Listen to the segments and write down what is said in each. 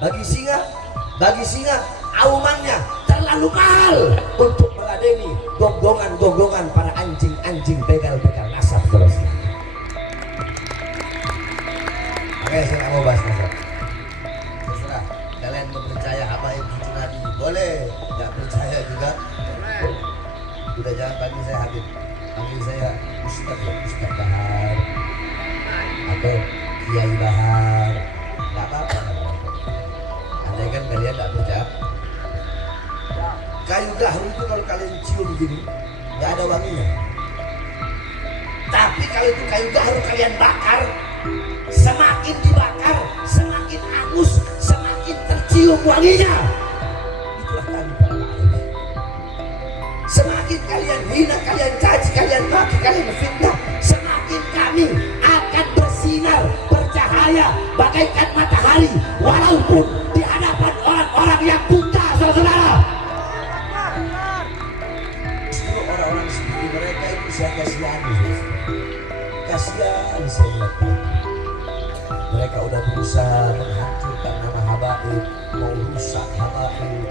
Bagi singa aumannya terlalu mahal untuk meladeni gonggongan para anjing begal nasab terus. Oke, saya nggak mau bahas nasab. Terserah kalian mau percaya habaib cucu Nabi boleh, nggak percaya juga. Udah, jangan panggil saya Habib, panggil saya Ustaz Bahar atau Kiai Bahar, nggak apa-apa. Andai kan kalian nggak percaya, kayu dahru itu kalau kalian cium begini nggak ada wanginya. Tapi kalau itu kayu dahru kalian bakar, semakin dibakar semakin hangus, semakin tercium wanginya. Itulah kami para ulama. Semakin kalian hina, kalian caci, kalian maki, kalian fitnah, semakin kami akan bersinar, bercahaya bagaikan matahari walaupun di hadapan orang-orang yang buta, saudara-saudara. Justru orang-orang seperti mereka itu saya kasihani. Kasihan saya lihat mereka udah berusaha menghancurkan nama habaib, mau rusak habaib.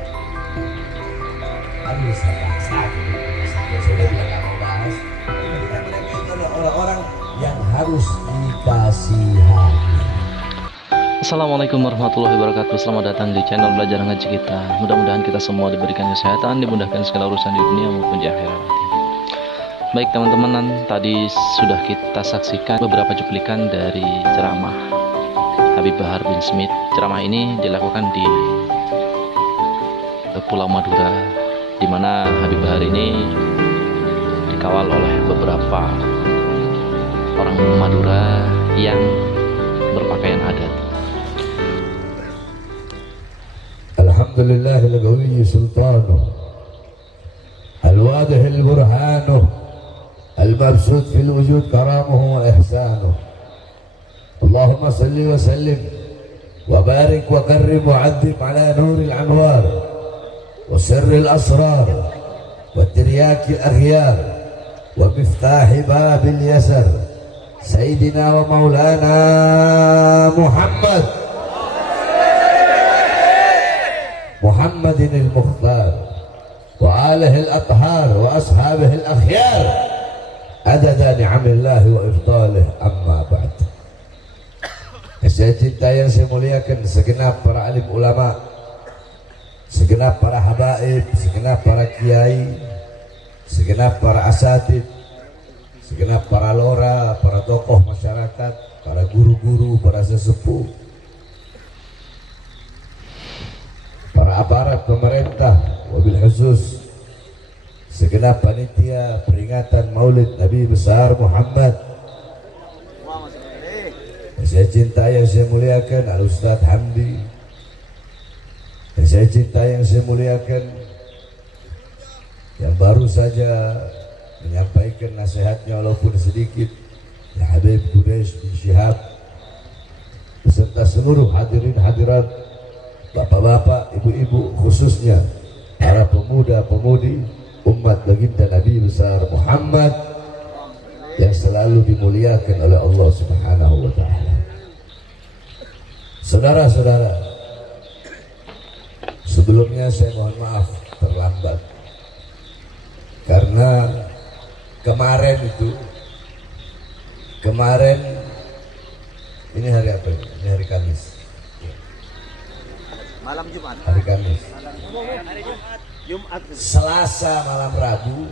Aduh, saya sudah bilang gak mau bahas. Mereka itu adalah orang-orang yang harus dikasihani. Assalamualaikum warahmatullahi wabarakatuh. Selamat datang di channel Belajar Ngaji kita. Mudah-mudahan kita semua diberikan kesehatan, dimudahkan segala urusan di dunia maupun di akhirat. Baik teman-teman, tadi sudah kita saksikan beberapa cuplikan dari ceramah Habib Bahar bin Smith. Ceramah ini dilakukan di Pulau Madura, di mana Habib Bahar ini dikawal oleh beberapa orang Madura yang berpakaian adat. Alhamdulillah al-Qawi sultanuh al-wadih al-burhanuh al-mabsut fil wujud karamuhu wa ihsanuh. Allahumma salli wa sallim wa barik wa karrim wa azzim ala nuril anwar wa sirril asrar wa tiryakil akhyar wa miftahi babil yasar Sayyidina wa maulana Muhammadin al-Mukhtar wa alihi al-athhar wa ashabihi al-akhyar adada ni'amillah wa ifdalih, amma ba'd. Saya cinta yang saya muliakan segenap para alim ulama, segenap para habaib, segenap para kiai, segenap para asatid, segenap para lora, para tokoh masyarakat, para guru-guru, para sesepuh, para aparat pemerintah, wabil khusus segenap panitia peringatan Maulid Nabi besar Muhammad. Saya cinta yang saya muliakan Al-Ustaz Hamdi, dan saya cinta yang saya muliakan yang baru saja menyampaikan nasihatnya walaupun sedikit, ya Habib Quraish bin Syihab, beserta seluruh hadirin hadirat, bapak-bapak, ibu-ibu, khususnya para pemuda-pemudi umat baginda Nabi besar Muhammad yang selalu dimuliakan oleh Allah Subhanahu wa taala. Saudara-saudara, sebelumnya saya mohon maaf terlambat karena kemarin ini hari apa? Ini hari Kamis. Malam Jumat. Hari Kamis. Jumat. Selasa malam Rabu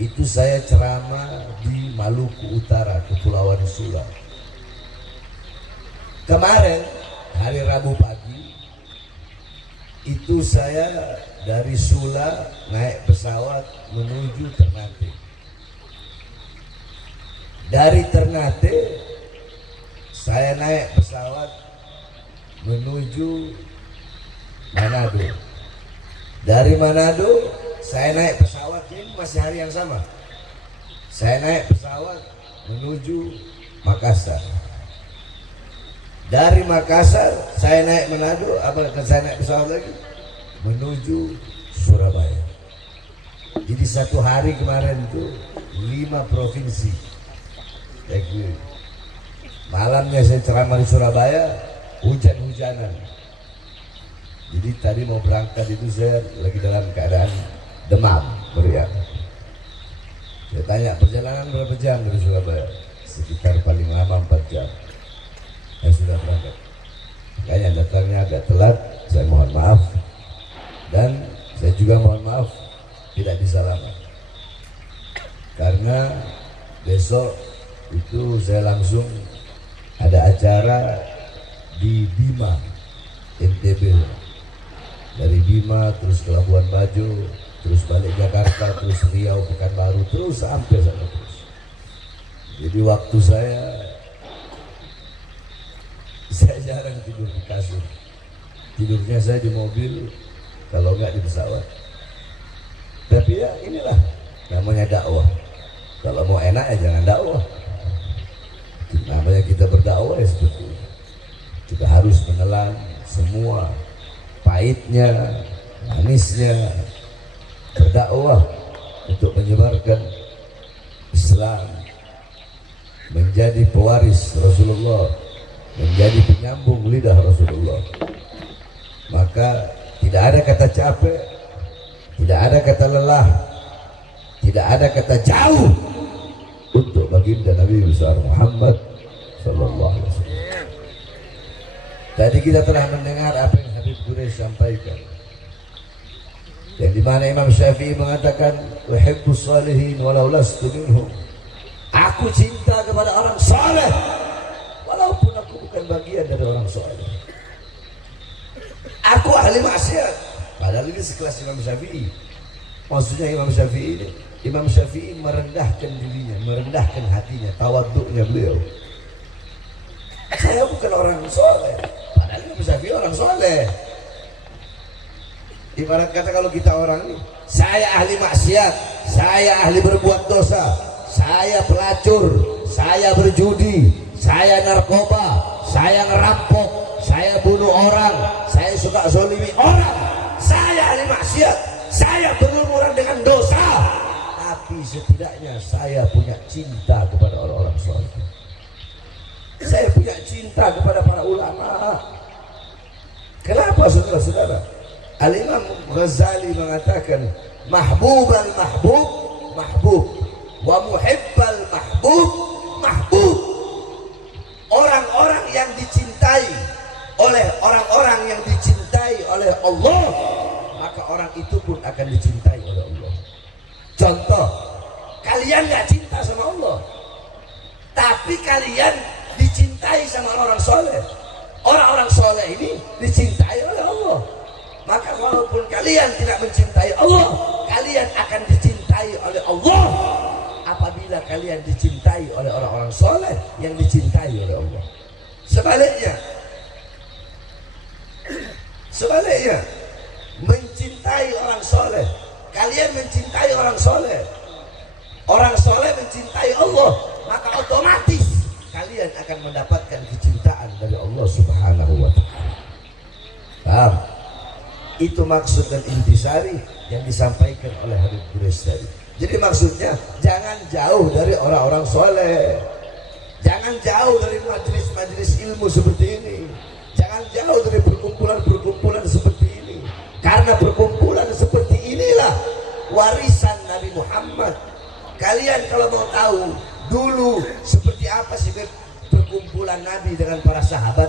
itu saya ceramah di Maluku Utara, Kepulauan Sula. Kemarin hari Rabu pagi itu saya dari Sula naik pesawat menuju Ternate. Dari Ternate saya naik pesawat menuju Manado. Dari Manado saya naik pesawat, ini masih hari yang sama. Saya naik pesawat menuju Makassar. Dari Makassar saya naik Manado, saya naik pesawat lagi menuju Surabaya. Jadi satu hari kemarin itu 5 provinsi. Malamnya saya ceramah di Surabaya, hujan-hujanan. Jadi tadi mau berangkat itu saya lagi dalam keadaan demam, meriang. Saya tanya perjalanan berapa jam dari Surabaya? Sekitar paling lama 4 jam. Saya sudah berangkat. Kayaknya datangnya agak telat, saya mohon maaf. Dan saya juga mohon maaf tidak bisa lama. Karena besok itu saya langsung ada acara di Bima, NTB. Dari Bima terus ke Labuan Bajo, terus balik Jakarta, terus Riau, Pekanbaru, terus sampai sana terus. Jadi waktu saya jarang tidur di kasur. Tidurnya saya di mobil, kalau nggak di pesawat. Tapi ya inilah namanya dakwah. Kalau mau enak ya jangan dakwah. Namanya kita berdakwah ya seperti itu. Kita harus menelan semua pahitnya, manisnya, berdakwah untuk menyebarkan Islam, menjadi pewaris Rasulullah, menjadi penyambung lidah Rasulullah. Maka tidak ada kata capek, tidak ada kata lelah, tidak ada kata jauh untuk baginda Nabi besar Muhammad sallallahu alaihi wasallam. Tadi kita telah mendengar apa yang Habib Quraisy sampaikan, yang dimana Imam Syafi'i mengatakan uhibbus salihin walau lastu minhum. Aku cinta kepada orang saleh walaupun aku bukan bagian dari orang saleh. Aku ahli maksiat, padahal ini sekelas Imam Syafi'i. Maksudnya Imam Syafi'i merendahkan dirinya, merendahkan hatinya, tawaduknya beliau. Saya bukan orang soleh, padahal Imam Syafi'i orang soleh. Ibarat kata kalau kita orang ini, saya ahli maksiat, saya ahli berbuat dosa, saya pelacur, saya berjudi, saya narkoba, saya ngerampok, saya bunuh orang, saya suka zolimi orang, saya ahli maksiat, saya berlumuran dengan dosa. Tapi setidaknya saya punya cinta kepada orang-orang soleh. Saya punya cinta kepada para ulama. Kenapa saudara-saudara? Al-Imam Ghazali mengatakan mahbubal mahbub mahbub wa muhibbal mahbub mahbub. Orang-orang yang dicintai oleh orang-orang yang dicintai oleh Allah, maka orang itu pun akan dicintai oleh Allah. Contoh, kalian gak cinta sama Allah, tapi kalian dicintai sama orang soleh. Orang-orang soleh ini dicintai oleh Allah. Maka walaupun kalian tidak mencintai Allah, kalian akan dicintai oleh Allah apabila kalian dicintai oleh orang-orang soleh yang dicintai oleh Allah. Sebaliknya, mencintai orang soleh, kalian mencintai orang soleh, orang soleh mencintai Allah, maka otomatis kalian akan mendapatkan kecintaan dari Allah Subhanahu wa ta'ala. Paham? Itu maksud dan intisari yang disampaikan oleh Habib Quraisy tadi. Jadi maksudnya jangan jauh dari orang-orang soleh, jangan jauh dari majelis-majelis ilmu seperti ini, jangan jauh dari perkumpulan-perkumpulan seperti ini. Karena perkumpulan seperti inilah warisan Nabi Muhammad. Kalian kalau mau tahu dulu seperti apa sih perkumpulan Nabi dengan para sahabat,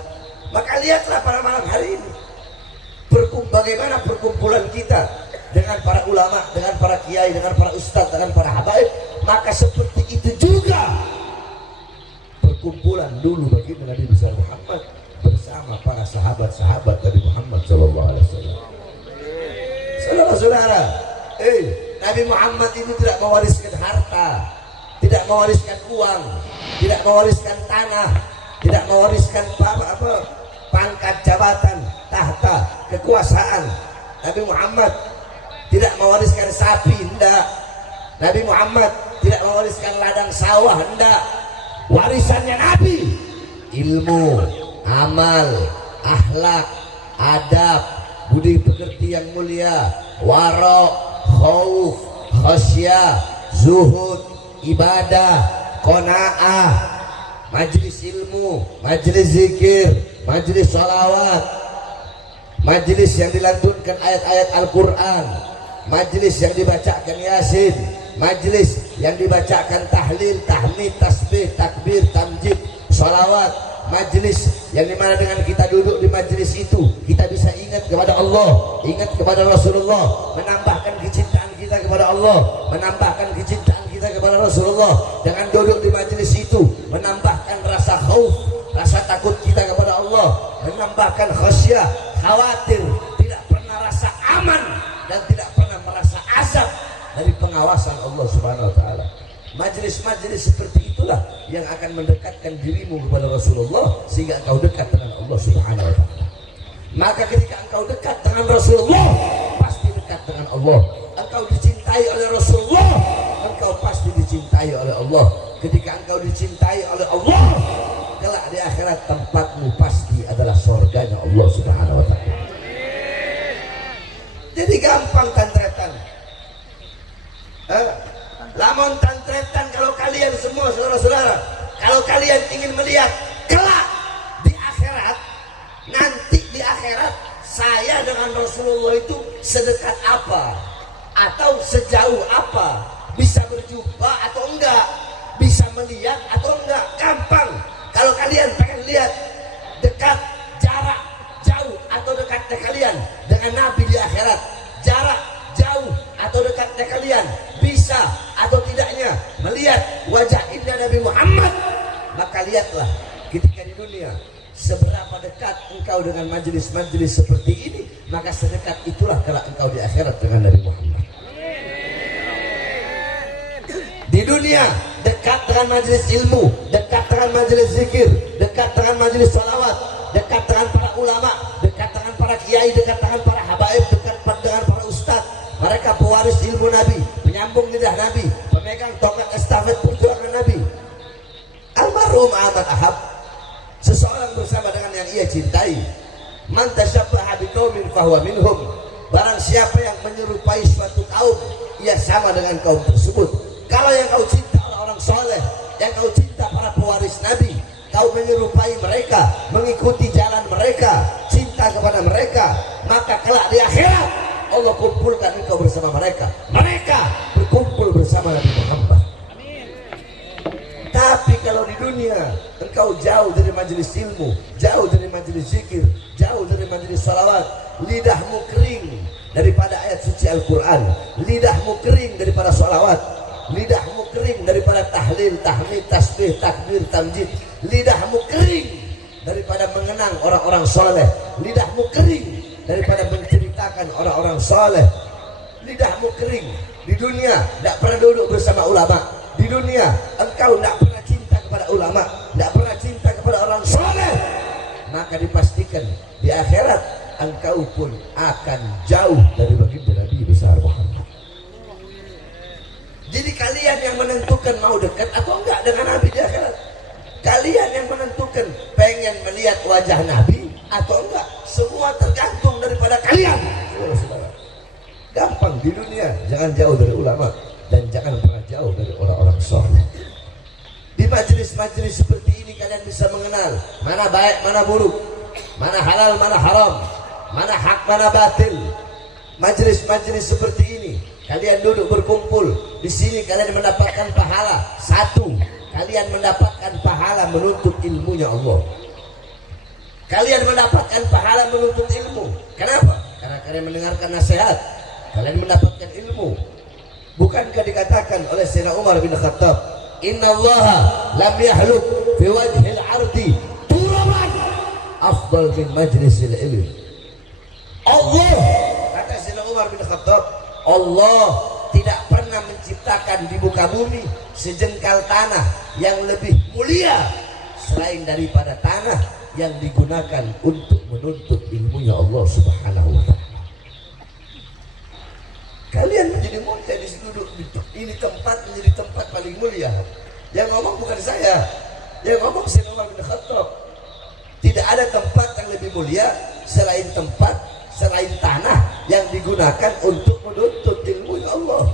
maka lihatlah pada malam hari ini. Bagaimana perkumpulan kita dengan para ulama, dengan para kiai, dengan para ustadz, dengan para habaib, maka seperti itu juga perkumpulan dulu bagi Nabi besar Muhammad bersama para sahabat-sahabat Nabi Muhammad sallallahu alaihi wasallam. Saudara-saudara, Nabi Muhammad ini tidak mewariskan harta, tidak mewariskan uang, tidak mewariskan tanah, tidak mewariskan pangkat jabatan, tahta, kekuasaan. Nabi Muhammad tidak mewariskan sapi, enggak. Nabi Muhammad tidak mewariskan ladang sawah, enggak. Warisannya Nabi ilmu, amal, akhlak, adab, budi pekerti yang mulia, wara', khauf, khasyah, zuhud, ibadah, qanaah, majlis ilmu, majlis zikir, majlis salawat. majelis yang dilantunkan ayat-ayat Al-Quran, majelis yang dibacakan Yasin, majelis yang dibacakan tahlil, tahmid, tasbih, takbir, tamjid, sholawat, majelis yang dimana dengan kita duduk di majelis itu kita bisa ingat kepada Allah, ingat kepada Rasulullah, menambahkan kecintaan kita kepada Allah, menambahkan kecintaan kita kepada Rasulullah. Dengan duduk di majelis itu menambahkan rasa khauf, rasa takut kita kepada Allah, menambahkan khasyah, khawatir, tidak pernah rasa aman dan tidak pernah merasa azab dari pengawasan Allah Subhanahu wa taala. Majelis-majelis seperti itulah yang akan mendekatkan dirimu kepada Rasulullah sehingga engkau dekat dengan Allah Subhanahu wa taala. Maka ketika engkau dekat dengan Rasulullah, pasti dekat dengan Allah. Engkau dicintai oleh Rasulullah, engkau pasti dicintai oleh Allah. Ketika engkau dicintai oleh Allah, kelak di akhirat tempatmu pasti adalah surganya Allah Subhanahu wa taala. Jadi gampang tantretan. Lamun tantretan kalau kalian semua saudara-saudara, kalau kalian ingin melihat kelak di akhirat, nanti di akhirat saya dengan Rasulullah itu sedekat apa atau sejauh apa, bisa berjumpa atau enggak, bisa melihat atau enggak, gampang. Kalau kalian pengen lihat dekat, jarak, jauh atau dekatnya kalian dengan Nabi di akhirat, jarak, jauh atau dekatnya kalian bisa atau tidaknya melihat wajah indah Nabi Muhammad, maka lihatlah ketika di dunia seberapa dekat engkau dengan majelis-majelis seperti ini, maka sedekat itulah kelak engkau di akhirat dengan Nabi Muhammad. Di dunia dekat dengan majelis ilmu, dekat dengan majelis zikir, dekat dengan majelis salawat, dekat dengan para ulama, dekat dengan para kiai, dekat dengan para habaib, dekat dengan para ustadz. Mereka pewaris ilmu Nabi, penyambung lidah Nabi, pemegang tongkat estafet perjuangan Nabi. Almarhum Ahmad Ahab, seseorang bersama dengan yang ia cintai. Man tashabbaha biqaumin fahuwa minhum. Barang siapa yang menyerupai suatu kaum, ia sama dengan kaum tersebut. Kalau yang kau cinta orang soleh, yang kau cinta para pewaris Nabi, kau menyerupai mereka, mengikuti jalan mereka, cinta kepada mereka, maka kelak di akhirat Allah kumpulkan engkau bersama mereka. Mereka berkumpul bersama Nabi Muhammad. Tapi kalau di dunia engkau jauh dari majelis ilmu, jauh dari majelis zikir, jauh dari majelis salawat, lidahmu kering daripada ayat suci Al-Quran, lidahmu kering daripada salawat, lidahmu kering daripada tahlil, tahmid, tasbih, takbir, tamjid, lidahmu kering daripada mengenang orang-orang soleh, lidahmu kering daripada menceritakan orang-orang soleh, lidahmu kering. Di dunia tidak pernah duduk bersama ulama, di dunia engkau tidak pernah cinta kepada ulama, tidak pernah cinta kepada orang soleh, maka dipastikan di akhirat engkau pun akan jauh dari baginda Nabi besar Muhammad. Jadi kalian yang menentukan mau dekat atau enggak dengan Nabi di akhirat. Kalian yang menentukan pengen melihat wajah Nabi atau enggak. Semua tergantung daripada kalian. Saudara-saudara, gampang di dunia, jangan jauh dari ulama dan jangan pernah jauh dari orang-orang soleh. Di majelis-majelis seperti ini kalian bisa mengenal mana baik, mana buruk, mana halal, mana haram, mana hak, mana batil. Majelis-majelis seperti ini kalian duduk berkumpul di sini, kalian mendapatkan pahala. Satu, kalian mendapatkan pahala menuntut ilmunya Allah. Kalian mendapatkan pahala menuntut ilmu. Kenapa? Karena kalian mendengarkan nasihat, kalian mendapatkan ilmu. Bukankah dikatakan oleh Sayyidina Umar bin Khattab, Inna Allaha lam yahluk fi wajhil ardi turaban afdal min majlisil ilm. Allah, kata Sayyidina Umar bin Khattab, Allah tidak pernah menciptakan di muka bumi sejengkal tanah yang lebih mulia selain daripada tanah yang digunakan untuk menuntut ilmunya Allah Subhanahu wa taala. Kalian menjadi mulia di situ, ini tempat menjadi tempat paling mulia. Yang ngomong bukan saya, yang ngomong Sayyidina Umar bin Khattab. Tidak ada tempat yang lebih mulia selain tempat, selain tanah yang digunakan untuk menuntut ilmunya Allah.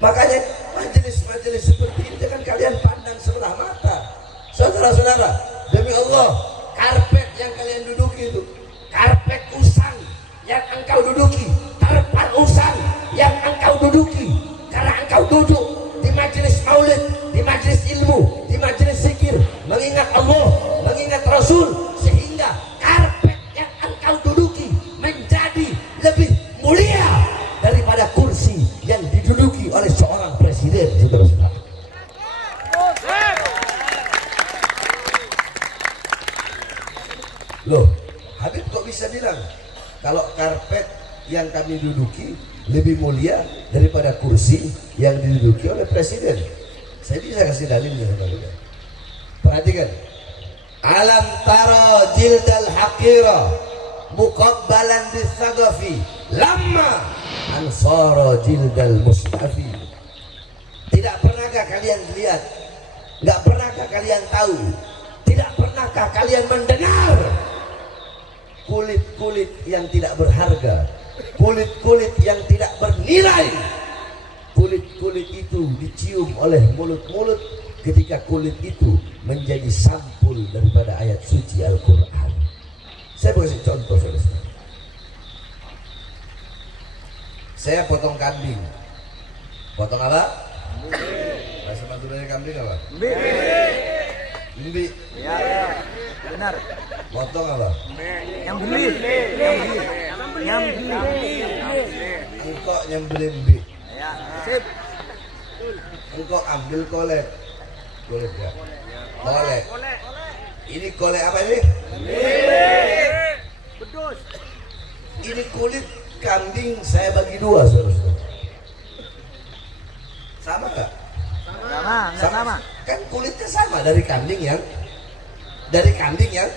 Makanya majelis-majelis seperti ini jangan kalian pandang sebelah mata. Saudara-saudara, demi Allah, karpet yang kalian duduki itu karpet kalau karpet yang kami duduki lebih mulia daripada kursi yang diduduki oleh presiden. Saya bisa kasih dalilnya. Perhatikan. Alam tara jildal haqira muqabbalan bisagafi lamma ansara jildal mustafi. Tidak pernahkah kalian lihat, nggak pernahkah kalian tahu, tidak pernahkah kalian mendengar kulit-kulit yang tidak berharga, kulit-kulit yang tidak bernilai, kulit-kulit itu dicium oleh mulut-mulut ketika kulit itu menjadi sampul daripada ayat suci Al-Quran. Saya kasih contoh, saudara. Saya potong kambing. Potong apa? Bahasa Maduranya kambing apa? Mbi. Ya, benar. Potong apa? Yang beli. Engkau nyembeli mbi. Ya, sip. Engkau ambil kolek. Kolek ya. Kolek. Ini kolek apa ini? Bedus. Ini kulit kambing saya bagi dua, saudara. Sama nggak? Sama. Kan kulitnya sama dari kambing yang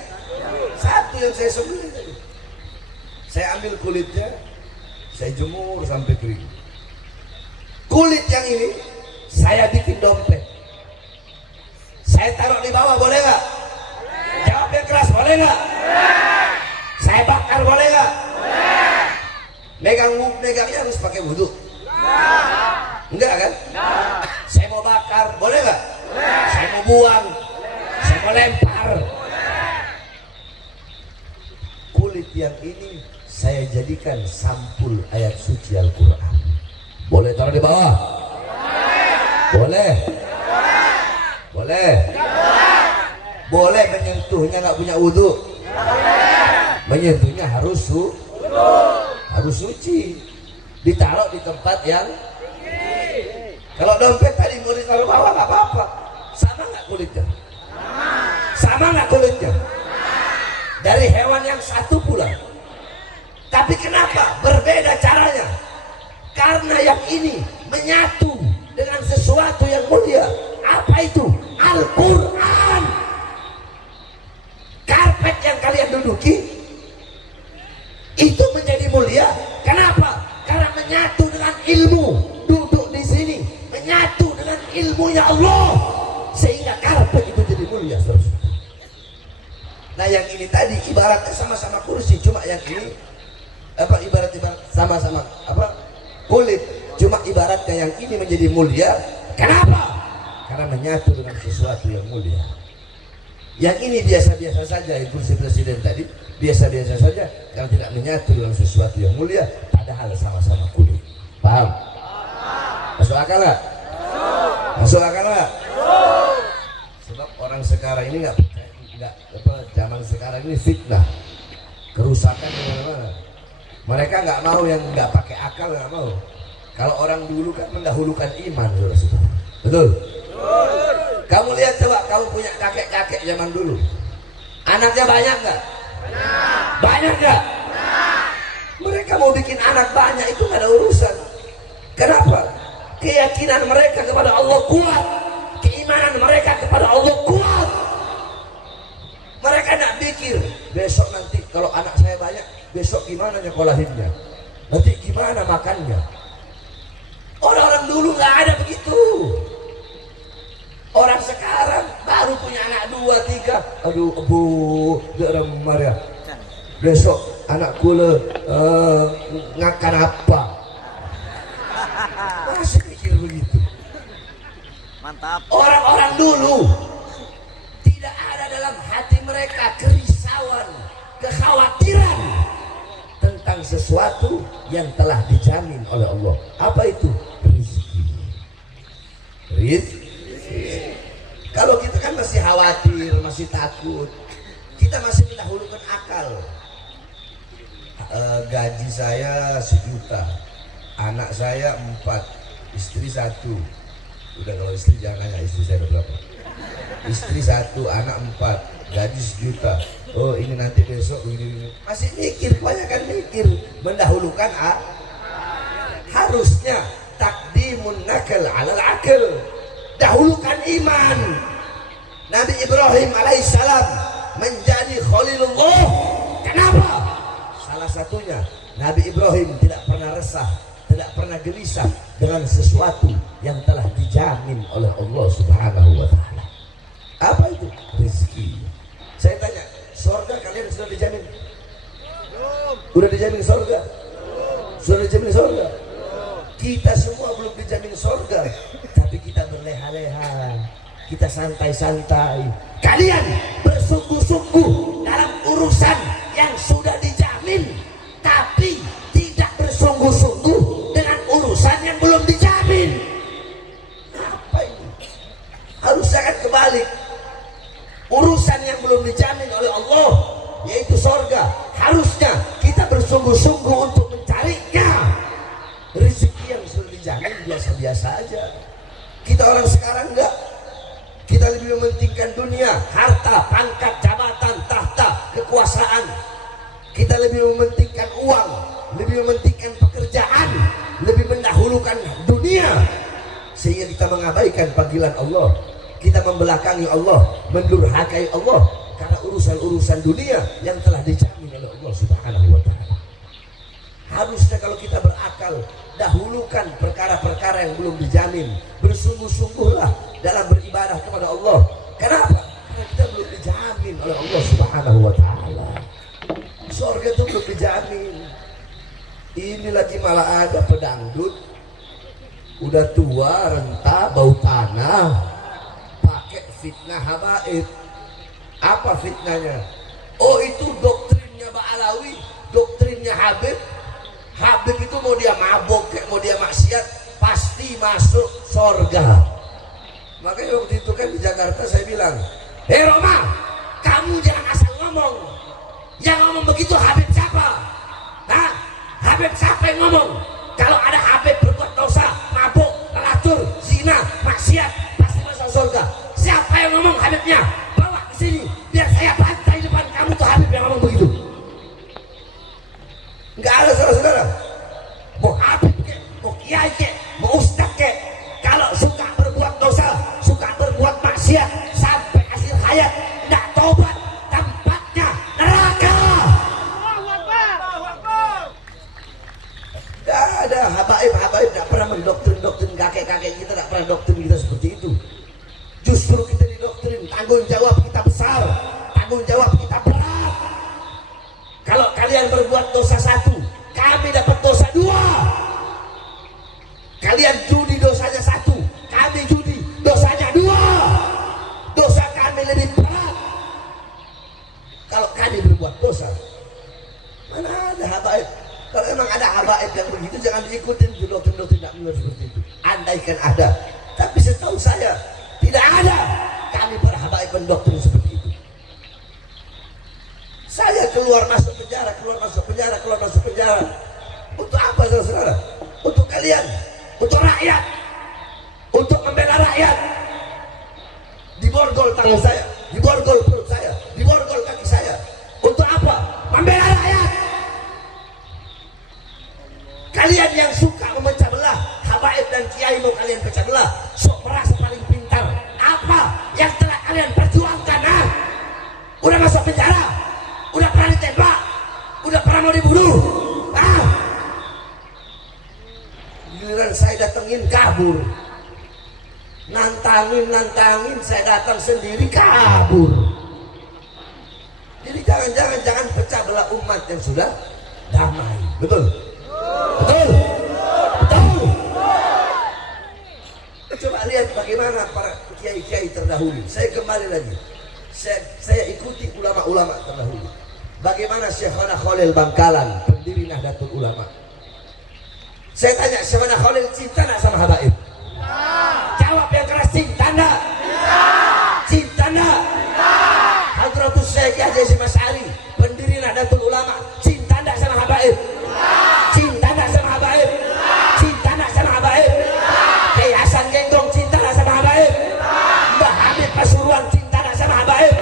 satu yang saya sembelih tadi. Saya ambil kulitnya, saya jemur sampai kering. Kulit yang ini saya bikin dompet. Saya taruh di bawah, boleh nggak? Jawab yang keras, boleh nggak? Saya bakar, boleh nggak? Megangnya harus pakai wudhu. Enggak kan? Saya mau bakar, boleh nggak? Saya mau buang, saya mau lempar. Kulit yang ini saya jadikan sampul ayat suci Al-Quran. Boleh taruh di bawah? Boleh? Boleh? Boleh menyentuhnya nggak punya wudhu? Menyentuhnya harus suci. Ditaruh di tempat yang kalau dompet tadi mau ditaruh bawah nggak apa-apa. Sama nggak kulitnya? Sama nggak kulitnya? Dari hewan yang satu pula. Tapi kenapa berbeda caranya? Karena yang ini menyatu dengan sesuatu yang mulia. Apa itu? Al-Quran. Karpet yang kalian duduki itu menjadi mulia. Kenapa? Karena menyatu dengan ilmu. Duduk di sini menyatu dengan ilmunya Allah, sehingga karpet itu jadi mulia. Nah yang ini tadi ibaratnya sama-sama kursi, cuma yang ini ibarat sama-sama kulit, cuma ibaratnya yang ini menjadi mulia. Kenapa? Karena menyatu dengan sesuatu yang mulia. Yang ini biasa-biasa saja, yang kursi presiden tadi biasa-biasa saja, karena tidak menyatu dengan sesuatu yang mulia, padahal sama-sama kulit. Paham? Masuk akal nggak? Masuk akal nggak? Sebab orang sekarang ini nggak zaman sekarang ini fitnah, kerusakan di mana-mana. Mereka nggak mau yang nggak pakai akal, nggak mau. Kalau orang dulu kan mendahulukan iman, saudara. Betul? Kamu lihat coba, kamu punya kakek-kakek zaman dulu, anaknya banyak nggak? Banyak nggak? Mereka mau bikin anak banyak itu nggak ada urusan. Kenapa? Keyakinan mereka kepada Allah kuat, keimanan mereka kepada Allah kuat. Mereka nggak pikir besok nanti kalau anak saya banyak, besok gimana nyekolahinnya, nanti gimana makannya. Orang-orang dulu nggak ada begitu. Orang sekarang baru punya anak 2, 3, aduh bu, gerem Maria. Besok anakku ngakan apa? Masih pikir begitu. Mantap. Orang-orang dulu tidak ada dalam hati mereka kerisauan, kekhawatiran tentang sesuatu yang telah dijamin oleh Allah. Apa itu? Rizki. Kalau kita kan masih khawatir, masih takut, kita masih mendahulukan akal. Gaji saya 1 juta, anak saya 4, istri 1. Udah kalau istri jangan nanya istri saya berapa. Istri 1, anak 4, gaji sejuta. Oh ini nanti besok ini. Masih mikir, kebanyakan mikir, mendahulukan harusnya takdimun nakal alal akal, dahulukan iman. Nabi Ibrahim alaihissalam menjadi Khalilullah. Kenapa? Salah satunya Nabi Ibrahim tidak pernah resah, tidak pernah gelisah dengan sesuatu yang telah dijamin oleh Allah Subhanahu wa taala. Apa itu? Rezeki. Saya tanya, surga kalian sudah dijamin? Udah dijamin surga? Sudah dijamin surga? Kita semua belum dijamin surga, tapi kita berleha-leha, kita santai-santai. Kalian bersungguh-sungguh dalam urusan yang sudah dijamin, tapi tidak bersungguh-sungguh dengan urusan yang belum dijamin. Apa ini? Harusnya kan kebalik. Urusan yang belum dijamin oleh Allah, yaitu surga, harusnya kita bersungguh-sungguh untuk mencarinya. Rezeki yang sudah dijamin biasa-biasa aja. Kita orang sekarang enggak. Kita lebih mementingkan dunia, harta, pangkat, jabatan, tahta, kekuasaan. Kita lebih mementingkan uang, lebih mementingkan pekerjaan, lebih mendahulukan dunia, sehingga kita mengabaikan panggilan Allah. Kita membelakangi Allah, mendurhakai Allah karena urusan-urusan dunia yang telah dijamin oleh Allah Subhanahu wa taala. Harusnya kalau kita berakal, dahulukan perkara-perkara yang belum dijamin. Bersungguh-sungguhlah dalam beribadah kepada Allah. Kenapa? Karena kita belum dijamin oleh Allah Subhanahu wa taala. Surga itu belum dijamin. Ini lagi malah ada pedangdut udah tua, renta, bau tanah, pakai fitnah habaib. Apa fitnahnya? Oh itu doktrinnya Ba'alawi, doktrinnya Habib. Habib itu mau dia mabok, mau dia maksiat, pasti masuk surga. Makanya waktu itu kan di Jakarta saya bilang, hei Roma, kamu jangan asal ngomong. Yang ngomong begitu Habib siapa? Hah? Habib siapa yang ngomong? Kalau ada Habib berbuat dosa, mabuk, pelacur, zina, maksiat, pasti masuk surga. Siapa yang ngomong Habibnya? Bawa ke sini, biar saya bantai depan kamu tuh Habib yang ngomong begitu. Enggak ada saudara-saudara. Mau Habib ke, mau kiai ke, mau ustaz ke, kalau suka berbuat dosa, suka berbuat maksiat sampai akhir hayat, tidak tobat, tempatnya neraka. Tidak ada habaib tidak pernah mendoktrin kakek-kakek kita, tidak pernah doktrin kita seperti itu. Justru kita didoktrin, tanggung jawab kita besar, tanggung jawab kita berat. Kalau kalian berbuat dosa satu, kami dapat dosa dua. Kalian judi, dosanya satu, kami judi, dosanya dua. Dosa kami lebih berat kalau kami berbuat dosa. Mana ada habaib? Kalau memang ada habaib yang begitu, jangan diikutin doktrin-doktrin tidak benar seperti itu. Andaikan ada, tapi setahu saya tidak ada. Kami para habaib mendoktrin seperti itu. Saya keluar masuk penjara, keluar masuk penjara, keluar masuk penjara. Untuk apa saudara-saudara? Untuk kalian, untuk rakyat, untuk membela rakyat. Diborgol tangan saya, diborgol perut saya, diborgol kaki saya. Untuk apa? Membela rakyat. Kalian yang suka memecah belah, habaib dan kiai mau kalian pecah belah, sok merasa paling pintar. Apa yang telah kalian perjuangkan? Nah? Udah masuk penjara, udah pernah ditembak, udah pernah mau dibunuh. Giliran saya datengin kabur, nantangin, saya datang sendiri kabur. Jadi jangan pecah belah umat yang sudah damai. Betul? Betul? Betul? Coba lihat bagaimana para kiai-kiai terdahulu. Saya kembali lagi, saya ikuti ulama-ulama terdahulu. Bagaimana Syekhana Khalil Bangkalan, pendiri Nahdlatul Ulama. Saya tanya, Syekhana Khalil cinta enggak sama habaib? Jawab yang keras, cinta enggak? Cinta enggak? Hadratus Syekh Yahya Hasyim Asy'ari, pendiri Nahdlatul Ulama, cinta enggak sama habaib? Cinta enggak sama habaib? Cinta enggak sama habaib? Kiai Hasan Genggong cinta enggak sama habaib? Mbah Habib Pasuruan cinta enggak sama habaib?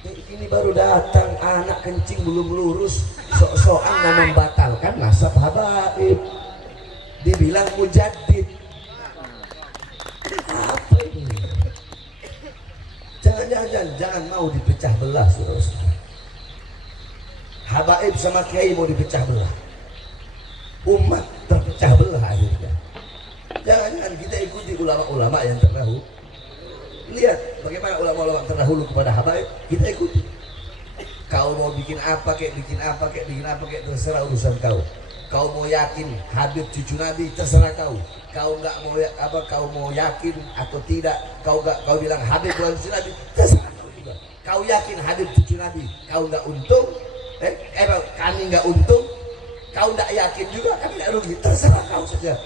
Ini baru datang anak kencing belum lurus, sok-sokan mau membatalkan nasab habaib. Dibilang mujaddid. Apa ini? Jangan mau dipecah belah, saudara-saudara. Habaib sama kiai mau dipecah belah. Umat terpecah belah akhirnya. Jangan kita ikuti ulama-ulama yang terdahulu. Lihat bagaimana ulama-ulama terdahulu kepada habaib, kita ikuti. Kau mau bikin apa kek, terserah urusan kau. Kau mau yakin Habib cucu Nabi, terserah kau. Kau nggak mau kau mau yakin atau tidak, kau bilang Habib bukan cucu Nabi, terserah kau juga. Kau yakin Habib cucu Nabi, kau nggak untung, kami nggak untung, kau nggak yakin juga, kami nggak rugi, terserah kau saja.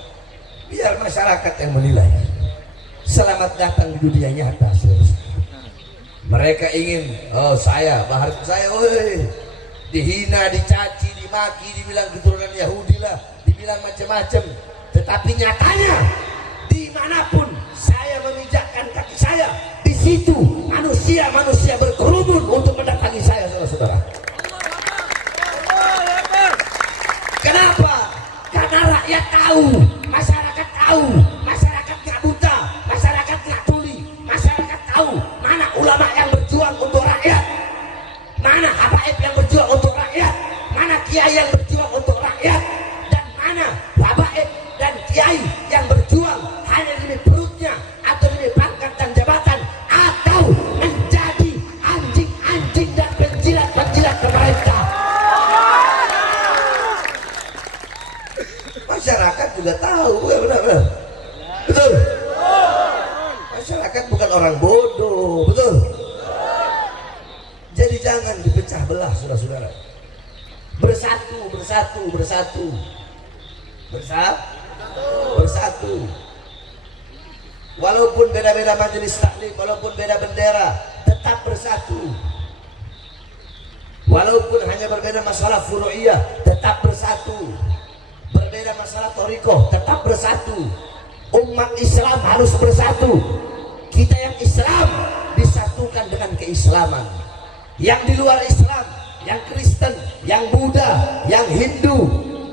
Biar masyarakat yang menilai. Selamat datang di dunia nyata. Mereka ingin, bahar saya, dihina, dicaci, dimaki, dibilang keturunan Yahudi lah, dibilang macam-macam. Tetapi nyatanya, dimanapun saya menginjakkan kaki saya, di situ manusia berkerumun untuk mendatangi saya, saudara-saudara. Kenapa? Karena rakyat tahu, masyarakat tahu, masyarakat nggak buta, masyarakat nggak tuli, masyarakat tahu mana ulama yang berjuang untuk rakyat, mana habaib yang berjuang untuk rakyat, mana kiai yang berjuang untuk rakyat, dan mana habaib dan kiai yang berjuang hanya demi perutnya atau demi pangkat dan jabatan atau menjadi anjing-anjing dan penjilat-penjilat pemerintah. Masyarakat juga tahu, benar. Betul. Masyarakat bukan orang bodoh, betul. Jadi jangan dipecah belah, saudara-saudara. Bersatu. Walaupun beda-beda majelis taklim, walaupun beda bendera, tetap bersatu. Walaupun hanya berbeda masalah furu'iyah, tetap bersatu. Berbeda masalah thariqah, tetap bersatu. Umat Islam harus bersatu. Kita yang Islam disatukan dengan keislaman. Yang di luar Islam, yang Kristen, yang Buddha, yang Hindu,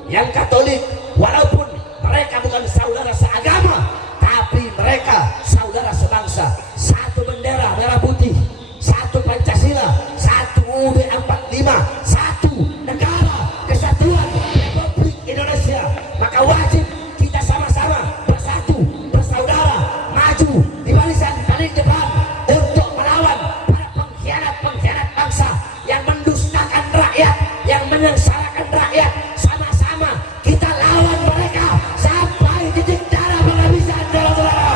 yang Katolik, walaupun mereka bukan saudara seagama, tapi mereka saudara sebangsa. Satu bendera merah putih, satu Pancasila, satu UUD 45, satu negara kesatuan Republik Indonesia. Maka wajib kita sama-sama bersatu, bersaudara, maju di barisan paling depan untuk melawan para pengkhianat bangsa yang mendustakan rakyat, yang menyengsarakan rakyat. Sama-sama kita lawan mereka sampai titik darah penghabisan, saudara-saudara.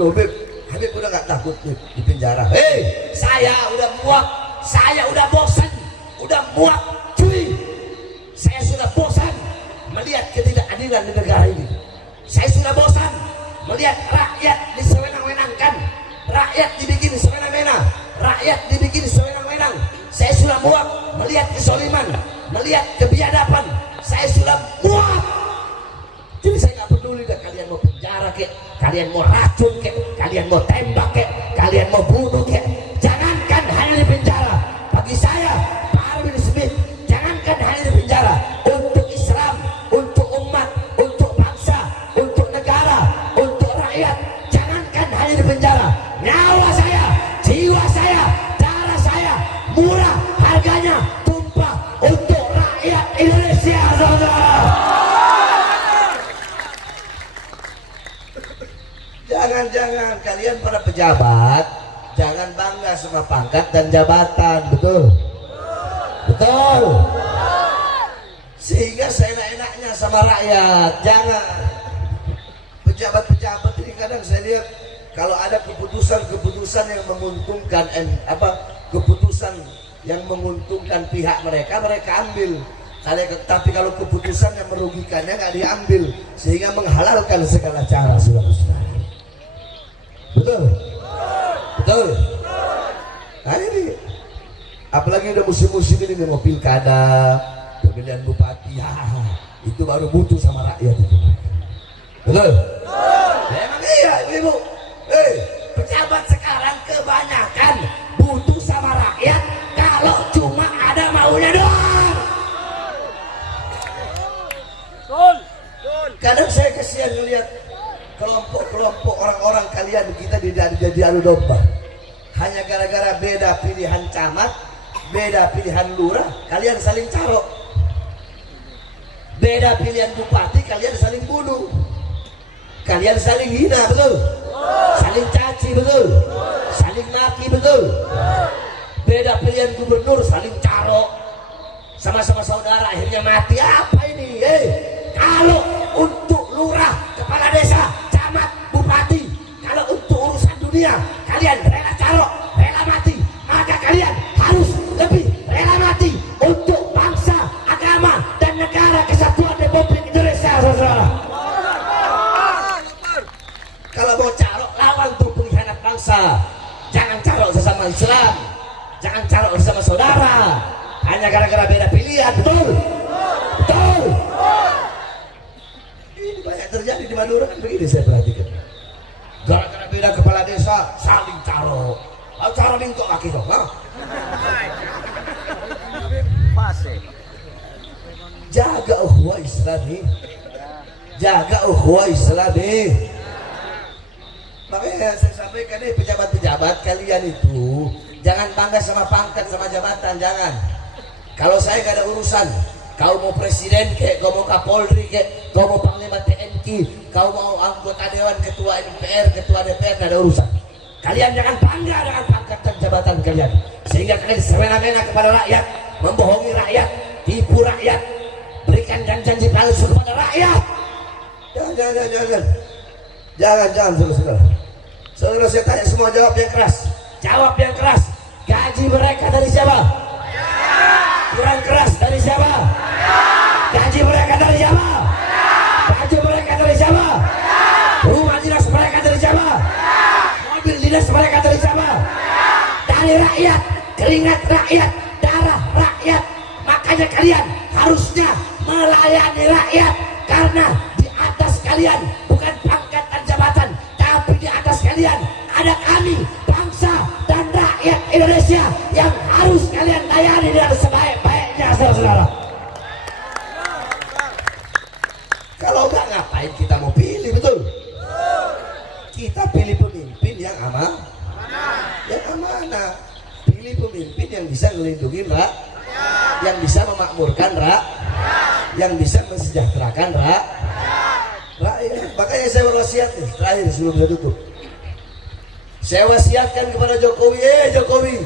Loh, Habib udah gak takut di penjara. Saya udah muak, saya udah bosan, udah muak, cuy. Saya sudah bosan melihat ketidakadilan di negara ini. Saya sudah bosan melihat rakyat disewenang-wenangkan, rakyat dibikin semena-mena, rakyat dibikin sewenang-wenang. Saya sudah muak melihat kezaliman, melihat kebiadaban. Saya sudah muak. Jadi saya nggak peduli dah kalian mau penjara kek, kalian mau racun kek, kalian mau tembak kek, kalian mau bunuh kek. Jangankan hanya di penjara. Bagi saya, Pak Arwin Smith, jangankan hanya di penjara. Untuk Islam, untuk umat, untuk bangsa, untuk negara, untuk rakyat, jangankan hanya di penjara. Nyawa saya, jiwa saya, darah saya, murah harganya, tumpah untuk rakyat Indonesia, saudara. Jangan kalian para pejabat jangan bangga sama pangkat dan jabatan, betul? Sehingga seenak-enaknya sama rakyat. Jangan. Pejabat-pejabat ini kadang saya lihat kalau ada keputusan yang menguntungkan keputusan yang menguntungkan pihak mereka ambil. Tapi kalau keputusan yang merugikannya nggak diambil, sehingga menghalalkan segala cara, saudara-saudara. Betul. Nah ini, apalagi udah musim-musim ini mau pilkada, pemilihan bupati, itu baru butuh sama rakyat itu. Betul. Ya, emang iya ibu. Pejabat sekarang diadu domba. Hanya gara-gara beda pilihan camat, beda pilihan lurah, kalian saling carok. Beda pilihan bupati, kalian saling bunuh. Kalian saling hina, betul? Saling caci, betul? Saling maki, betul? Beda pilihan gubernur, saling carok. Sama-sama saudara, akhirnya mati. Apa ini? Kalau untuk lurah, kepala desa, camat, bupati, kalau untuk urusan dunia, kalian rela carok, rela mati, maka kalian harus lebih rela mati untuk bangsa, agama, dan negara kesatuan Republik Indonesia, saudara. Kalau mau carok, lawan tuh pengkhianat bangsa. Jangan carok sesama Islam, jangan carok sesama saudara. Hanya gara-gara beda pilihan, betul? Betul? Ini banyak terjadi di Madura kan begini, saya perhatikan. Gara-gara beda kepala desa, saling carok. Carok bingkok kaki dong, ha? Fase. Jaga ukhuwah Islami. Jaga ukhuwah Islami. Makanya saya sampaikan nih, pejabat-pejabat kalian itu jangan bangga sama pangkat, sama jabatan, jangan. Kalau saya gak ada urusan, kau mau presiden kayak, kau mau kapolri kayak, kau mau panglima TNI, kau mau anggota dewan, ketua MPR, ketua DPR, gak ada urusan. Kalian jangan bangga dengan pangkat dan jabatan kalian, sehingga kalian semena-mena kepada rakyat, membohongi rakyat, tipu rakyat, berikan janji palsu kepada rakyat. Jangan, saudara. Saudara, saya tanya semua, jawab yang keras. Jawab yang keras. Gaji mereka dari siapa? Kurang keras, dari siapa? Gaji mereka dari siapa? Gaji mereka dari siapa? Rumah dinas mereka dari siapa? Mobil dinas mereka dari siapa? Dari rakyat, keringat rakyat, darah rakyat. Makanya kalian harusnya melayani rakyat, karena di atas kalian bukan pangkat dan jabatan, tapi di atas kalian ada kami, bangsa dan rakyat Indonesia, yang harus kalian layani dengan sebaik-baiknya, saudara. Kalau enggak, ngapain kita mau pilih, betul? Kita pilih pemimpin yang amanah, yang amanah. Pilih pemimpin yang bisa melindungi rakyat, yang bisa memakmurkan rakyat, yang bisa mensejahterakan rakyat. Makanya saya berwasiat nih, terakhir sebelum saya tutup. Saya wasiatkan kepada Jokowi, Jokowi,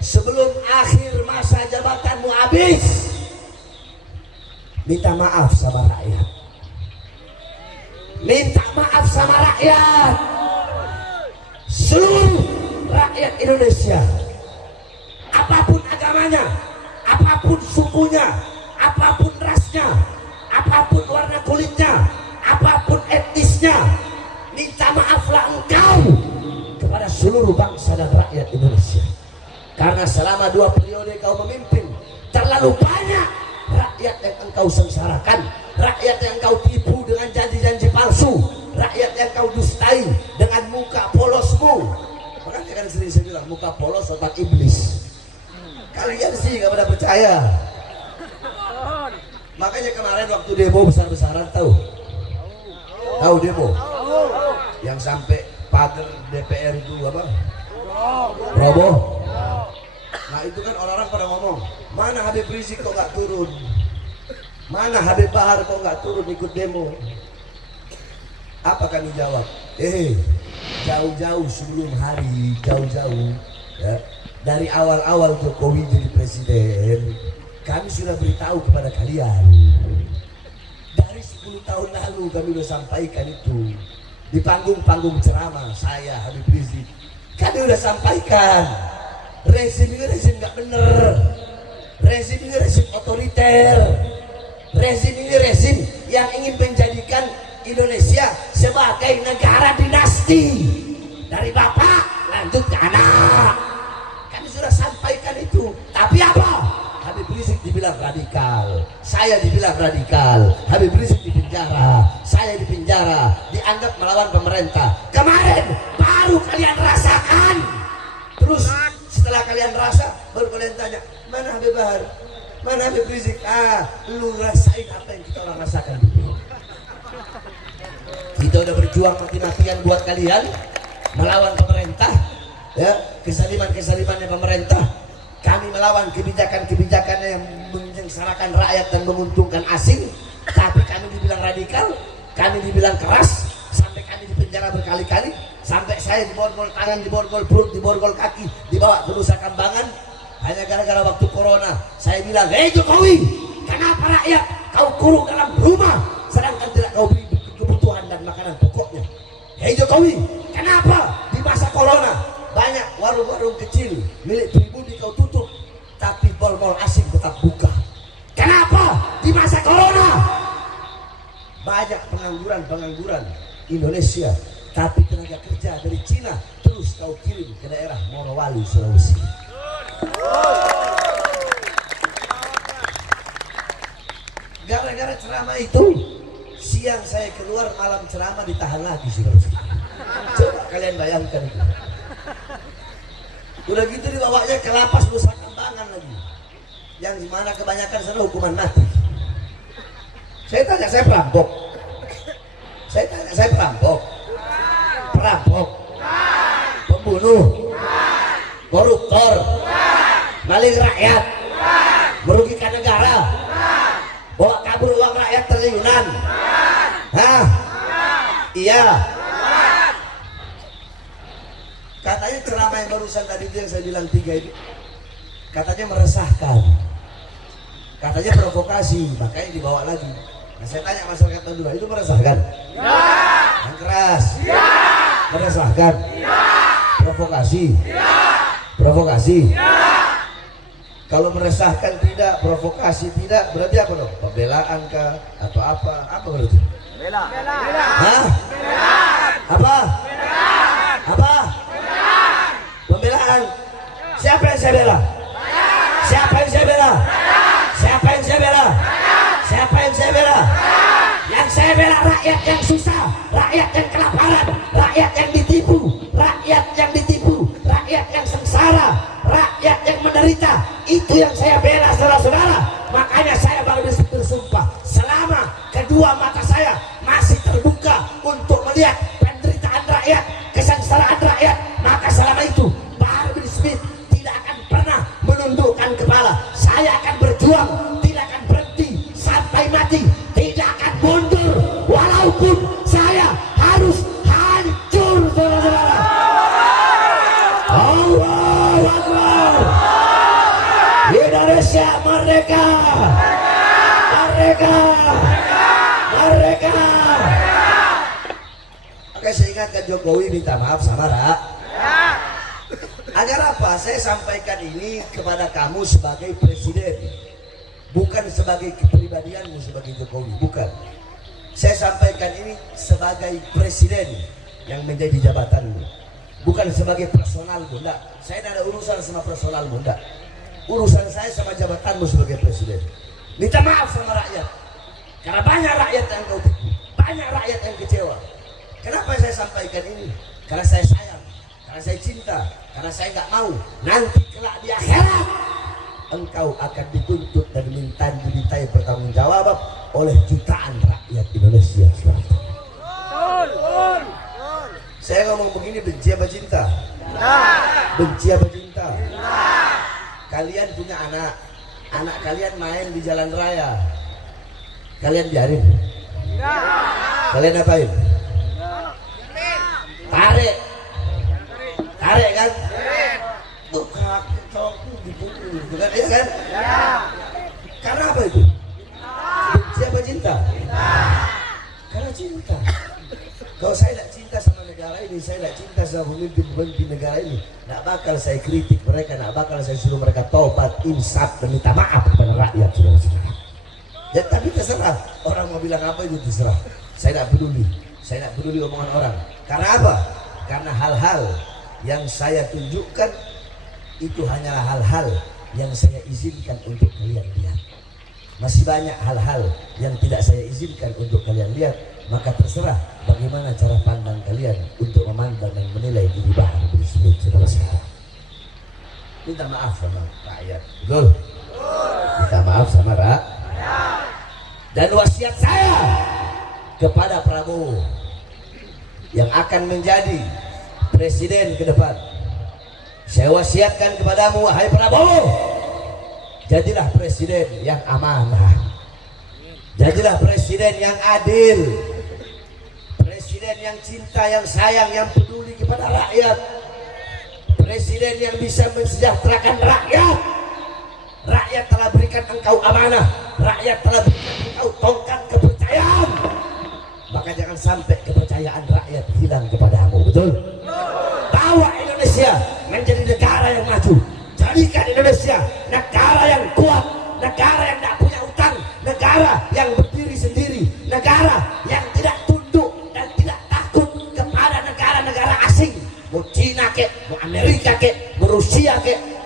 sebelum akhir masa jabatanmu habis, minta maaf sama rakyat. Minta maaf sama rakyat. Seluruh rakyat Indonesia, apapun agamanya, apapun sukunya, apapun rasnya, apapun warna kulitnya, apapun etnisnya, minta maaflah engkau kepada seluruh bangsa dan rakyat Indonesia. Karena selama 2 periode kau memimpin, terlalu banyak rakyat yang engkau sengsarakan, rakyat yang kau tipu dengan janji-janji palsu, rakyat yang kau dustai dengan muka polosmu. Makanya kan sering saya bilang, muka polos otak iblis. Kalian sih gak pada percaya. Makanya kemarin waktu demo besar-besaran, tahu demo yang sampai pagar DPR itu apa? Roboh. Nah itu kan orang-orang pada ngomong, mana Habib Rizik kok nggak turun? Mana Habib Bahar kok nggak turun ikut demo? Apa kami jawab? Jauh-jauh sebelum hari, jauh-jauh ya, dari awal-awal Jokowi jadi presiden, kami sudah beritahu kepada kalian. Dari 10 tahun lalu kami sudah sampaikan itu. Di panggung-panggung ceramah saya, Habib Rizik, kami sudah sampaikan, rezim ini rezim nggak bener, rezim ini rezim otoriter, rezim ini rezim yang ingin menjadikan Indonesia sebagai negara dinasti, dari bapak lanjut ke anak. Kami sudah sampaikan itu. Tapi apa? Habib Rizik dibilang radikal, saya dibilang radikal, Habib Rizik di penjara, saya di penjara, dianggap melawan pemerintah. Kemarin baru kalian rasakan. Terus setelah kalian rasa, baru kalian tanya, mana Habib Bahar, mana Habib Rizik? Lu rasain apa yang kita orang rasakan dulu. Kita udah berjuang mati-matian buat kalian, melawan pemerintah, ya, kesaliman-kesalimannya pemerintah. Kami melawan kebijakan-kebijakan yang menyengsarakan rakyat dan menguntungkan asing. Tapi kami dibilang radikal, kami dibilang keras, sampai kami dipenjara berkali-kali, sampai saya diborgol tangan, diborgol perut, diborgol kaki, dibawa ke Nusa Kambangan. Hanya gara-gara waktu corona, saya bilang, hei Jokowi, kenapa rakyat kau kurung dalam rumah, sedangkan tidak kau beri kebutuhan dan makanan pokoknya? Hei Jokowi, kenapa di masa corona banyak warung-warung kecil milik pribumi kau tutup, tapi mall-mall asing tetap buka? Kenapa di masa corona banyak pengangguran Indonesia, tapi tenaga kerja dari Cina terus kau kirim ke daerah Morowali, Sulawesi? Gara-gara ceramah itu, siang saya keluar, malam ceramah ditahan lagi, saudara-saudara. Coba kalian bayangkan itu. Udah gitu dibawanya ke lapas Nusa Kambangan lagi, yang dimana kebanyakan sana hukuman mati. Saya tanya, saya perampok? Saya tanya, saya perampok? Perampok? Pembunuh? Koruptor? Maling rakyat? Merugikan negara? Bawa kabur uang rakyat triliunan? Hah? Iya. Katanya ceramah yang barusan tadi itu yang saya bilang 3 itu, katanya meresahkan, katanya provokasi, makanya dibawa lagi. Nah, saya tanya masyarakat Madura, itu meresahkan? Ya. Yang keras? Ya. Meresahkan? Ya. Provokasi? Ya. Provokasi? Ya. Kalau meresahkan tidak, provokasi tidak, berarti apa dong? Pembelaan kah? Atau apa? Apa berarti? Bela. Hah? Bela. Apa? Bela. Apa? Bela. Pembelaan. Siapa yang saya bela? Siapa yang saya bela? Siapa yang saya bela? Siapa yang saya bela? Yang saya bela rakyat yang susah, rakyat yang kelaparan, rakyat yang ditipu, rakyat yang ditipu, rakyat yang sengsara, rakyat yang menderita. Itu yang saya bela, saudara-saudara. Makanya saya baru bersumpah, selama kedua mata saya masih terbuka untuk melihat penderitaan rakyat, kesengsaraan rakyat, maka selama itu Bahar bin Smith tidak akan pernah menundukkan kepala. Saya akan berjuang, tidak akan berhenti sampai mati, tidak akan mundur walaupun saya harus hancur, saudara-saudara. Allahu Akbar. Indonesia merdeka, merdeka, merdeka. Oke, saya ingatkan Jokowi minta maaf sama rakyat. Agar apa? Saya sampaikan ini kepada kamu sebagai presiden, bukan sebagai kepribadianmu sebagai Jokowi, bukan. Saya sampaikan ini sebagai presiden yang menjadi jabatanmu, bukan sebagai personalmu. Enggak, saya tidak ada urusan sama personalmu, enggak. Urusan saya sama jabatanmu sebagai presiden. Minta maaf sama rakyat, karena banyak rakyat yang kau tipu, banyak rakyat yang kecewa. Kenapa saya sampaikan ini? Karena saya sayang, karena saya cinta, karena saya nggak mau nanti kelak di akhirat engkau akan dituntut dan dimintai pertanggungjawaban oleh jutaan rakyat Indonesia. Saya ngomong begini, benci apa cinta? Benci apa cinta? Kalian punya anak, anak kalian main di jalan raya, kalian biarin? Kalian apain? Tarik, tarik kan? Tuh kaki cowokku dipukul, bukan? Iya kan? Karena apa itu? Benci apa cinta? Karena cinta. Kalau saya tidak cinta sama negara ini, saya tidak cinta sama pemimpin negara ini, tidak bakal saya kritik mereka, tidak bakal saya suruh mereka tobat, insaf, dan minta maaf kepada rakyat, saudara-saudara. Ya, tapi terserah, orang mau bilang apa itu terserah. Saya tidak peduli, saya tidak peduli omongan orang. Karena apa? Karena hal-hal yang saya tunjukkan itu hanyalah hal-hal yang saya izinkan untuk kalian lihat. Masih banyak hal-hal yang tidak saya izinkan untuk kalian lihat. Maka terserah bagaimana cara pandang kalian untuk memandang dan menilai diri Bahar bin Smith, saudara-saudara. Minta maaf sama rakyat, betul? Minta maaf sama rakyat. Dan wasiat saya kepada Prabowo yang akan menjadi presiden ke depan. Saya wasiatkan kepadamu, wahai Prabowo, jadilah presiden yang amanah, jadilah presiden yang adil, presiden yang cinta, yang sayang, yang peduli kepada rakyat, presiden yang bisa mensejahterakan rakyat. Rakyat telah berikan engkau amanah, rakyat telah berikan engkau tongkat kepercayaan, maka jangan sampai kepercayaan rakyat hilang kepadamu. Betul? Bawa Indonesia menjadi negara yang maju, jadikan Indonesia negara yang kuat, negara yang tidak punya utang, negara yang berdiri sendiri, negara yang tidak tunduk dan tidak takut kepada negara-negara asing, mau Cina kek, mau Amerika kek, mau Rusia kek.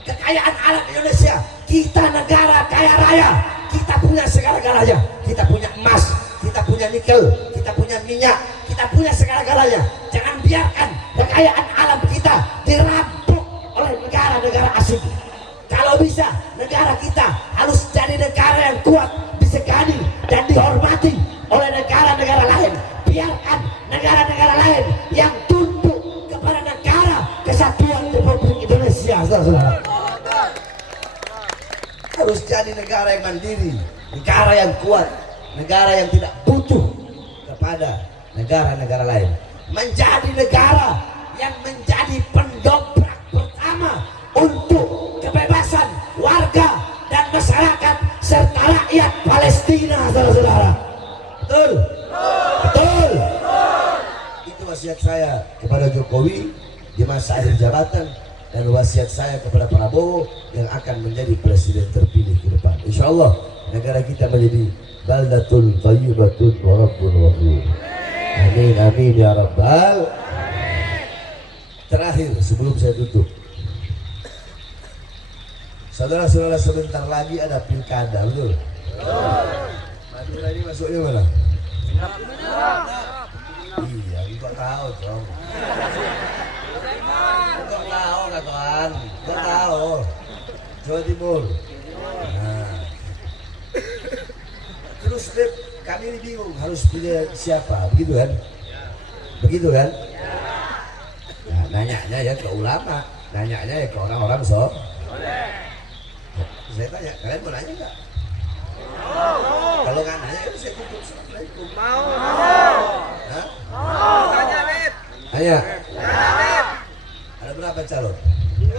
Kekayaan alam Indonesia, kita negara kaya raya, kita punya segala-galanya, kita punya emas, kita punya nikel, kita punya minyak, kita punya segala-galanya. Jangan biarkan kekayaan alam kita dirampok oleh negara-negara asing. Kalau bisa, negara kita harus jadi negara yang kuat, disegani dan dihormati oleh negara-negara lain. Biarkan negara-negara lain yang tunduk kepada negara kesatuan Republik Indonesia. Saudara-saudara, harus jadi negara yang mandiri, negara yang kuat, negara yang tidak butuh kepada negara-negara lain. Menjadi negara yang menjadi pendobrak pertama untuk kebebasan warga dan masyarakat serta rakyat Palestina, saudara-saudara. Betul? Betul? Itu wasiat saya kepada Jokowi di masa akhir jabatan, dan wasiat saya kepada Prabowo yang akan menjadi presiden terpilih ke depan. Insya Allah negara kita menjadi baldatun thayyibatun wa rabbun ghafur. Amin amin ya rabbal. Terakhir sebelum saya tutup, saudara-saudara, sebentar lagi ada pilkada, betul? Madura ini masuknya mana? Iya, enggak tahu dong. Enggak tahu kawan, enggak tahu. Jawa Timur. Nah. Terus kami ini bingung harus pilih siapa, begitu kan? Begitu kan? Nah, nanyanya ya ke ulama, nanyanya ya ke orang-orang Saya tanya, kalian mau nanya nggak? Kalau nggak nanya, ya saya tutup. Assalamualaikum. Mau. Hah? Tanya, Lip. Tanya. Ada berapa calon? 3.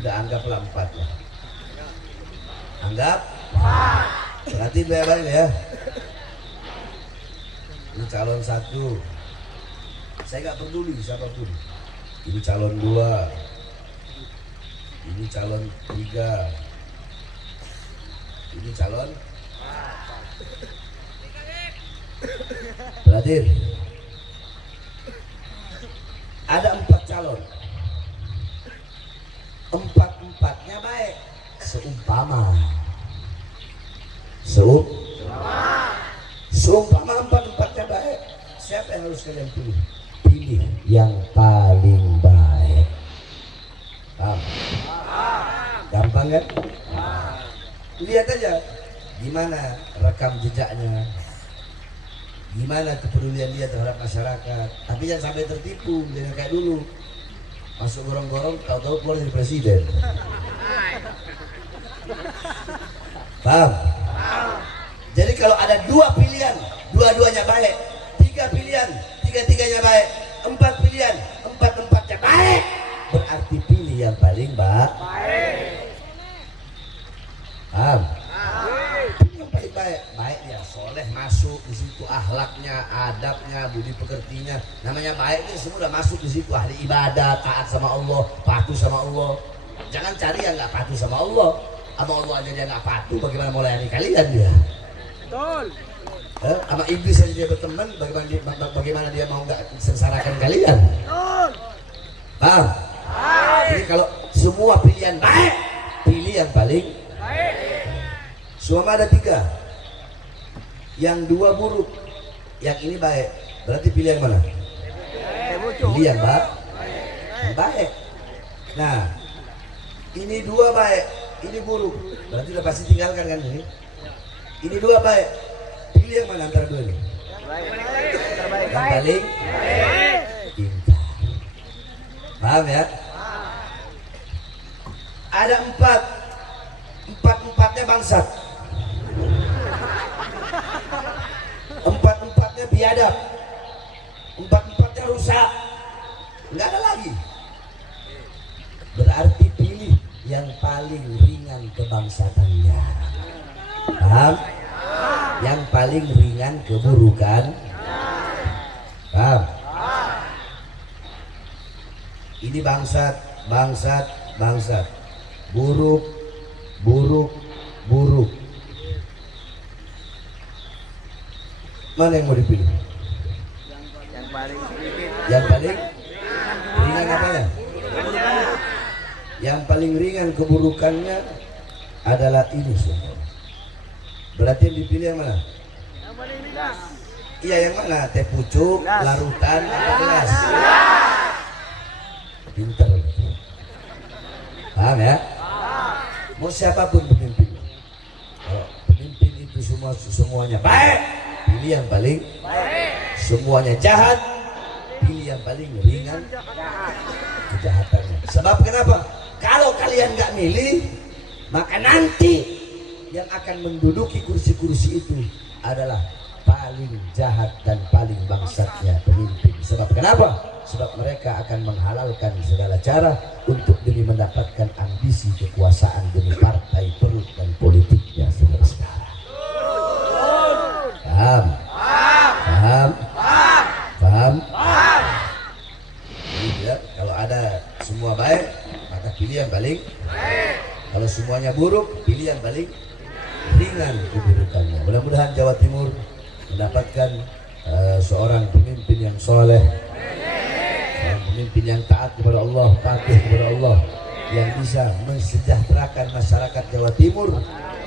Udah anggaplah 4 lah. Anggap 4. Berarti bayar ya. Ini calon 1. Saya nggak peduli siapapun. Ini calon 2. Ini calon 3. Ini calon 4. Berarti ada 4 calon. 4-4-nya baik. Seumpama 4-4-nya baik. Siapa yang harus kalian pilih? Pilih yang paling baik. Paham? Gampang kan? Lihat aja gimana rekam jejaknya, gimana kepedulian dia terhadap masyarakat. Tapi jangan sampai tertipu, jangan kayak dulu masuk gorong-gorong tahu-tahu keluar jadi presiden. Paham? Jadi kalau ada 2 pilihan, 2-2-nya baik, 3 pilihan, 3-3-nya baik, 4 pilihan, 4-4-nya baik, berarti pilih yang paling baik. Paham? Pilih yang paling baik. Baik dia soleh, masuk di situ, akhlaknya, adabnya, budi pekertinya. Namanya baik itu semua udah masuk di situ. Ahli ibadah, taat sama Allah, patuh sama Allah. Jangan cari yang nggak patuh sama Allah. Sama Allah aja dia nggak patuh, bagaimana mau layani kalian dia? Betul. Sama iblis aja dia berteman, bagaimana dia mau nggak sengsarakan kalian? Betul. Paham? Jadi kalau semua pilihan baik, pilih yang paling baik. Semua ada 3, yang 2 buruk, yang ini baik. Berarti pilih yang mana? Pilih yang baik. Yang baik. Nah, ini 2 baik, ini buruk. Berarti udah pasti tinggalkan kan ini? Ini 2 baik. Pilih yang mana antara 2 ini? Yang paling pintar. Paham ya? Ada empat-empatnya bangsat. Empat-empatnya biadab. Empat-empatnya rusak. Enggak ada lagi. Berarti pilih yang paling ringan kebangsatannya. Paham? Yang paling ringan keburukan. Paham? Ini bangsat, bangsat, bangsat. Buruk, buruk, buruk. Mana yang mau dipilih? Yang paling sedikit. Yang paling ringan apanya? Yang paling ringan keburukannya adalah ini semua. Berarti yang dipilih yang mana? Yang paling ringan. Iya, yang mana? Teh pucuk, larutan, apa gelas? Pinter. Paham ya? Mau siapapun pemimpin. Kalau pemimpin itu semuanya baik, pilih yang paling baik. Semuanya jahat, pilih yang paling ringan kejahatannya. Sebab kenapa? Kalau kalian nggak milih, maka nanti yang akan menduduki kursi-kursi itu adalah paling jahat dan paling bangsatnya pemimpin. Sebab kenapa? Sebab mereka akan menghalalkan segala cara untuk demi mendapatkan ambisi kekuasaan demi partai perut dan politiknya, saudara-saudara. Paham? Paham? Paham? Ya, kalau ada semua baik, maka pilih yang paling baik. Kalau semuanya buruk, pilih yang paling ringan keburukannya. Mudah-mudahan Jawa Timur mendapatkan seorang pemimpin yang soleh, seorang pemimpin yang taat kepada Allah, patuh kepada Allah, yang bisa mensejahterakan masyarakat Jawa Timur,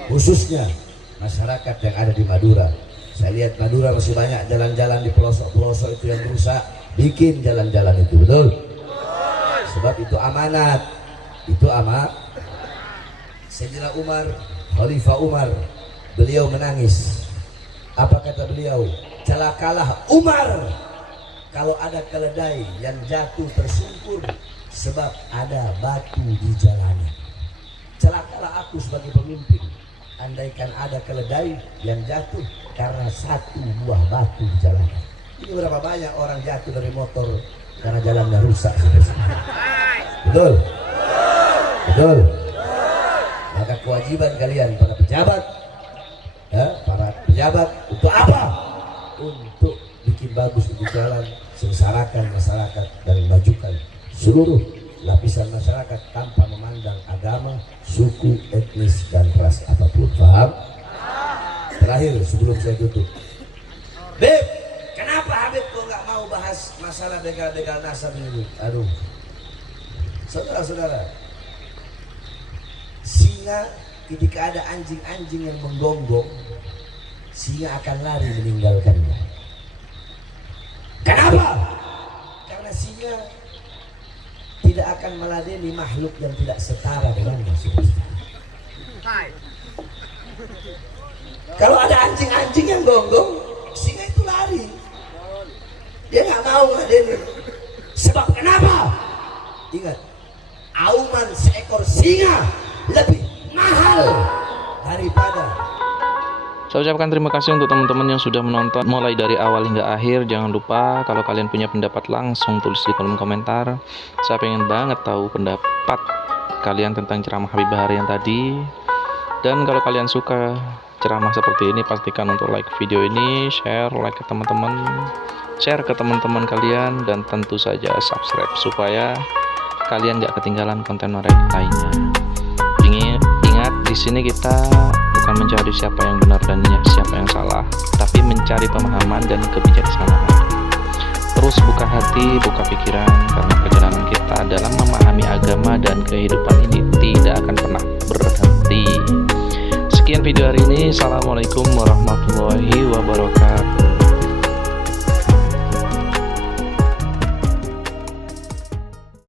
khususnya masyarakat yang ada di Madura. Saya lihat Madura masih banyak jalan-jalan di pelosok-pelosok itu yang rusak. Bikin jalan-jalan itu, betul? Sebab itu amanat. Itu amanat. Sayyidina Umar, Khalifah Umar, beliau menangis. Apa kata beliau? Celakalah Umar kalau ada keledai yang jatuh tersungkur sebab ada batu di jalannya. Celakalah aku sebagai pemimpin andaikan ada keledai yang jatuh karena satu buah batu di jalannya. Ini berapa banyak orang jatuh dari motor karena jalannya rusak. Betul? Betul? Maka kewajiban kalian para pejabat, ya, para pejabat untuk apa? Untuk bikin bagus itu jalan, sengsarakan masyarakat dan memajukan seluruh lapisan masyarakat tanpa memandang agama, suku, etnis dan ras apapun. Paham? Terakhir sebelum saya tutup, Beb, kenapa Habib kok nggak mau bahas masalah begal-begal nasab ini? Aduh, saudara-saudara, singa ketika ada anjing-anjing yang menggonggong, singa akan lari meninggalkannya. Kenapa? Karena singa tidak akan meladeni makhluk yang tidak setara dengannya. Kalau ada anjing-anjing yang gonggong, singa itu lari. Dia nggak mau meladeni. Sebab kenapa? Ingat, auman seekor singa lebih mahal daripada. Saya ucapkan terima kasih untuk teman-teman yang sudah menonton mulai dari awal hingga akhir. Jangan lupa kalau kalian punya pendapat langsung tulis di kolom komentar. Saya pengen banget tahu pendapat kalian tentang ceramah Habib Bahari yang tadi. Dan kalau kalian suka ceramah seperti ini, pastikan untuk like video ini, share, like ke teman-teman, share ke teman-teman kalian, dan tentu saja subscribe supaya kalian gak ketinggalan konten mereka lainnya. Ingat, di sini kita bukan mencari siapa yang benar dan siapa yang salah, tapi mencari pemahaman dan kebijaksanaan. Terus buka hati, buka pikiran, karena perjalanan kita dalam memahami agama dan kehidupan ini tidak akan pernah berhenti. Sekian video hari ini. Assalamualaikum warahmatullahi wabarakatuh.